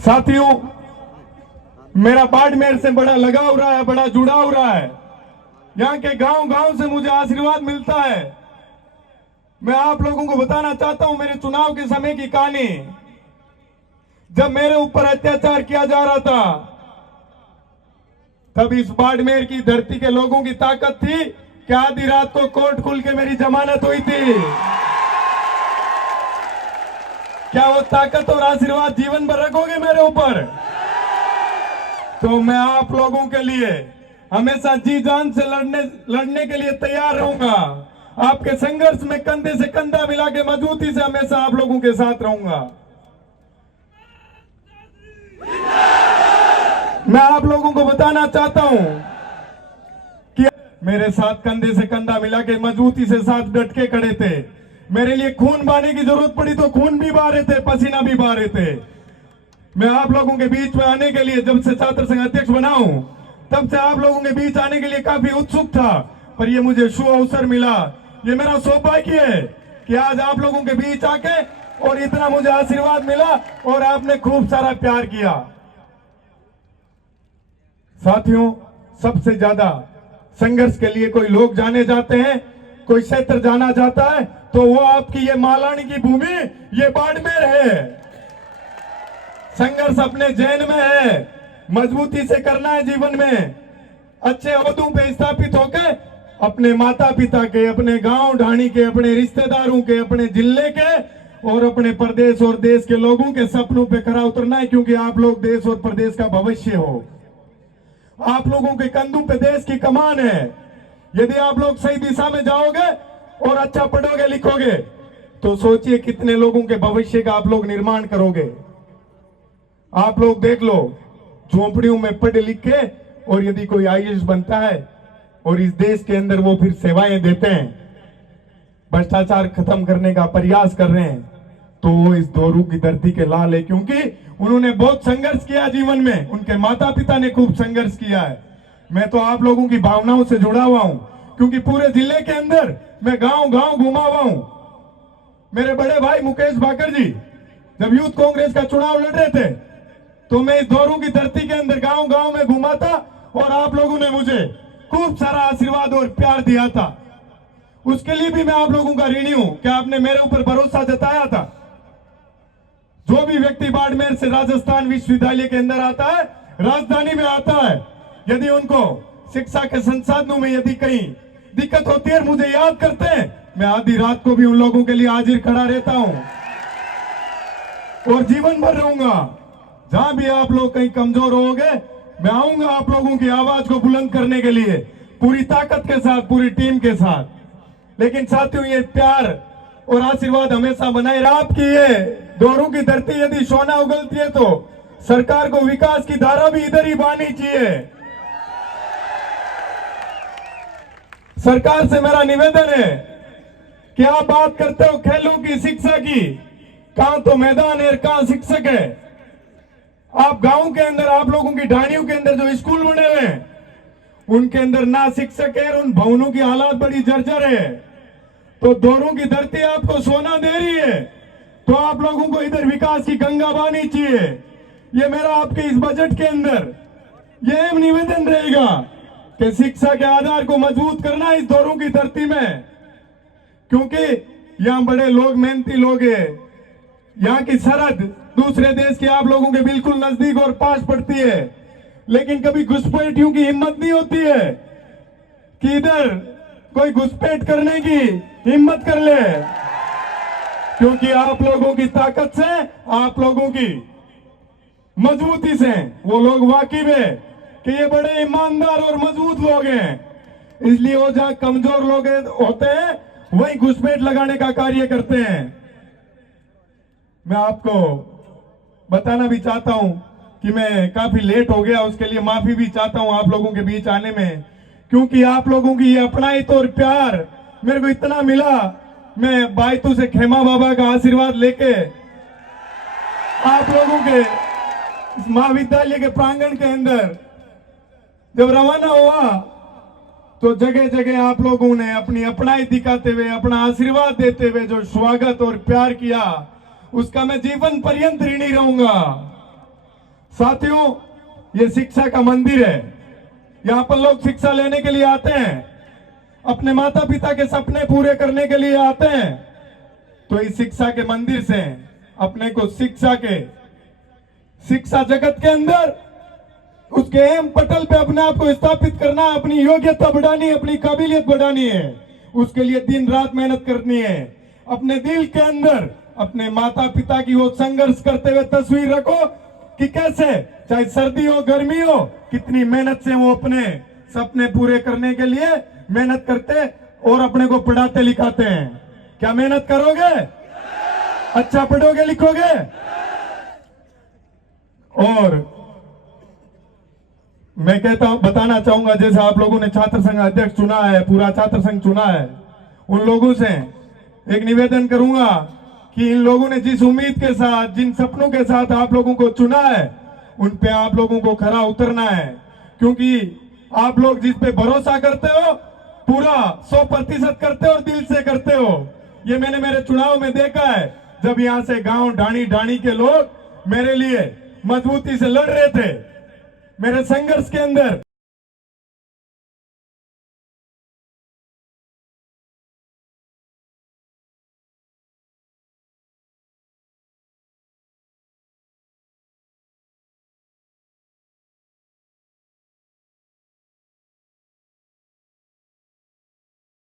साथियों, मेरा बाड़मेर से बड़ा लगाव रहा है, बड़ा जुड़ाव रहा है। यहाँ के गांव गांव से मुझे आशीर्वाद मिलता है। मैं आप लोगों को बताना चाहता हूं मेरे चुनाव के समय की कहानी। जब मेरे ऊपर अत्याचार किया जा रहा था, तब इस बाड़मेर की धरती के लोगों की ताकत थी कि आधी रात को कोर्ट खुल के मेरी जमानत हुई थी। क्या वो ताकत और आशीर्वाद जीवन भर रखोगे मेरे ऊपर? तो मैं आप लोगों के लिए हमेशा जी जान से लड़ने के लिए तैयार रहूंगा। आपके संघर्ष में कंधे से कंधा मिला के मजबूती से हमेशा आप लोगों के साथ रहूंगा। मैं आप लोगों को बताना चाहता हूं कि मेरे साथ कंधे से कंधा मिला के मजबूती से साथ डट के खड़े थे। मेरे लिए खून बहाने की जरूरत पड़ी तो खून भी बहा रहे थे, पसीना भी बहा रहे थे। मैं आप लोगों के बीच में आने के लिए, जब से छात्र संघ अध्यक्ष बना हूं, तब से आप लोगों के बीच आने के लिए काफी उत्सुक था, पर ये मुझे शुभ अवसर मिला। ये मेरा सौभाग्य है कि आज आप लोगों के बीच आके और इतना मुझे आशीर्वाद मिला और आपने खूब सारा प्यार किया। साथियों, सबसे ज्यादा संघर्ष के लिए कोई लोग जाने जाते हैं, कोई क्षेत्र जाना जाता है, तो वो आपकी ये मालानी की भूमि, ये बाड़मेर है। संघर्ष अपने जैन में है, मजबूती से करना है जीवन में। अच्छे ओहदों पे स्थापित होकर अपने माता पिता के, अपने गांव ढाणी के, अपने रिश्तेदारों के, अपने जिले के और अपने प्रदेश और देश के लोगों के सपनों पे खरा उतरना है, क्योंकि आप लोग देश और प्रदेश का भविष्य हो। आप लोगों के कंधों पे देश की कमान है। यदि आप लोग सही दिशा में जाओगे और अच्छा पढ़ोगे लिखोगे, तो सोचिए कितने लोगों के भविष्य का आप लोग निर्माण करोगे। आप लोग देख लो, झोंपड़ियों में पढ़ लिख के और यदि कोई आईएएस बनता है और इस देश के अंदर वो फिर सेवाएं देते हैं, भ्रष्टाचार खत्म करने का प्रयास कर रहे हैं, तो वो इस दोरू की धरती के लाल है, क्योंकि उन्होंने बहुत संघर्ष किया जीवन में। उनके माता पिता ने खूब संघर्ष किया है। मैं तो आप लोगों की भावनाओं से जुड़ा हुआ हूं, क्योंकि पूरे जिले के अंदर मैं गांव गांव घुमा हुआ हूं। मेरे बड़े भाई मुकेश भाकर जी जब यूथ कांग्रेस का चुनाव लड़ रहे थे, तो मैं इस दोरू की धरती के अंदर गांव गांव में घुमा था और आप लोगों ने मुझे खूब सारा आशीर्वाद और प्यार दिया था। उसके लिए भी मैं आप लोगों का ऋणी हूं कि आपने मेरे ऊपर भरोसा जताया था। जो भी व्यक्ति बाड़मेर से राजस्थान विश्वविद्यालय के अंदर आता है, राजधानी में आता है, यदि उनको शिक्षा के संसाधनों में यदि कहीं दिक्कत होती है, मुझे याद करते हैं, मैं आधी रात को भी उन लोगों के लिए हाजिर खड़ा रहता हूं और जीवन भर रहूंगा। जहां भी आप लोग कहीं कमजोर होगे, मैं आऊंगा आप लोगों की आवाज को बुलंद करने के लिए, पूरी ताकत के साथ, पूरी टीम के साथ। लेकिन साथियों, ये प्यार और आशीर्वाद हमेशा बनाए रहे। आपकी ये दोरू की धरती यदि सोना उगलती है, तो सरकार को विकास की धारा भी इधर ही बहनी चाहिए। सरकार से मेरा निवेदन है कि आप बात करते हो खेलों की, शिक्षा की, कहां तो मैदान है, कहां शिक्षक है। आप गांव के अंदर, आप लोगों की ढाणियों के अंदर जो स्कूल बने हुए हैं, उनके अंदर ना शिक्षक है, उन भवनों की हालात बड़ी जर्जर है। तो दोरू की धरती आपको सोना दे रही है, तो आप लोगों को इधर विकास की गंगा बहनी चाहिए। ये मेरा आपके इस बजट के अंदर ये निवेदन रहेगा कि शिक्षा के आधार को मजबूत करना इस दोरू की धरती में, क्योंकि यहाँ बड़े लोग, मेहनती लोग हैं। यहाँ की सरहद दूसरे देश के आप लोगों के बिल्कुल नजदीक और पास पड़ती है, लेकिन कभी घुसपैठियों की हिम्मत नहीं होती है कि इधर कोई घुसपैठ करने की हिम्मत कर ले, क्योंकि आप लोगों की ताकत से, आप लोगों की मजबूती से वो लोग वाकिफ है कि ये बड़े ईमानदार और मजबूत लोग हैं। इसलिए वो जहां कमजोर लोग होते हैं, वही घुसपैठ लगाने का कार्य करते हैं। मैं आपको बताना भी चाहता हूं कि मैं काफी लेट हो गया, उसके लिए माफी भी चाहता हूं आप लोगों के बीच आने में, क्योंकि आप लोगों की ये अपनाइत और प्यार मेरे को इतना मिला। मैं बायतू से खेमा बाबा का आशीर्वाद लेके आप लोगों के इस महाविद्यालय के प्रांगण के अंदर जब रवाना हुआ, तो जगह जगह आप लोगों ने अपनी अपनाइत दिखाते हुए, अपना आशीर्वाद देते हुए जो स्वागत और प्यार किया, उसका मैं जीवन पर्यंत ऋणी रहूंगा। साथियों, ये शिक्षा का मंदिर है। यहाँ पर लोग शिक्षा लेने के लिए आते हैं, अपने माता पिता के सपने पूरे करने के लिए आते हैं। तो इस शिक्षा के मंदिर से अपने को शिक्षा जगत के अंदर उसके एम पटल पे अपने आप को स्थापित करना, अपनी योग्यता बढ़ानी है, अपनी काबिलियत बढ़ानी है। उसके लिए दिन रात मेहनत करनी है। अपने दिल के अंदर अपने माता पिता की वो संघर्ष करते हुए तस्वीर रखो कि कैसे चाहे सर्दी हो गर्मी हो, कितनी मेहनत से वो अपने सपने पूरे करने के लिए मेहनत करते और अपने को पढ़ाते लिखाते हैं। क्या मेहनत करोगे? अच्छा पढ़ोगे लिखोगे? और मैं बताना चाहूंगा, जैसे आप लोगों ने छात्र संघ अध्यक्ष चुना है, पूरा छात्र संघ चुना है, उन लोगों से एक निवेदन करूंगा कि इन लोगों ने जिस उम्मीद के साथ, जिन सपनों के साथ आप लोगों को चुना है, उन पे आप लोगों को खरा उतरना है। क्योंकि आप लोग जिस पे भरोसा करते हो, पूरा 100% करते हो और दिल से करते हो। ये मैंने मेरे चुनाव में देखा है, जब यहां से गांव ढाणी ढाणी के लोग मेरे लिए मजबूती से लड़ रहे थे, मेरे संघर्ष के अंदर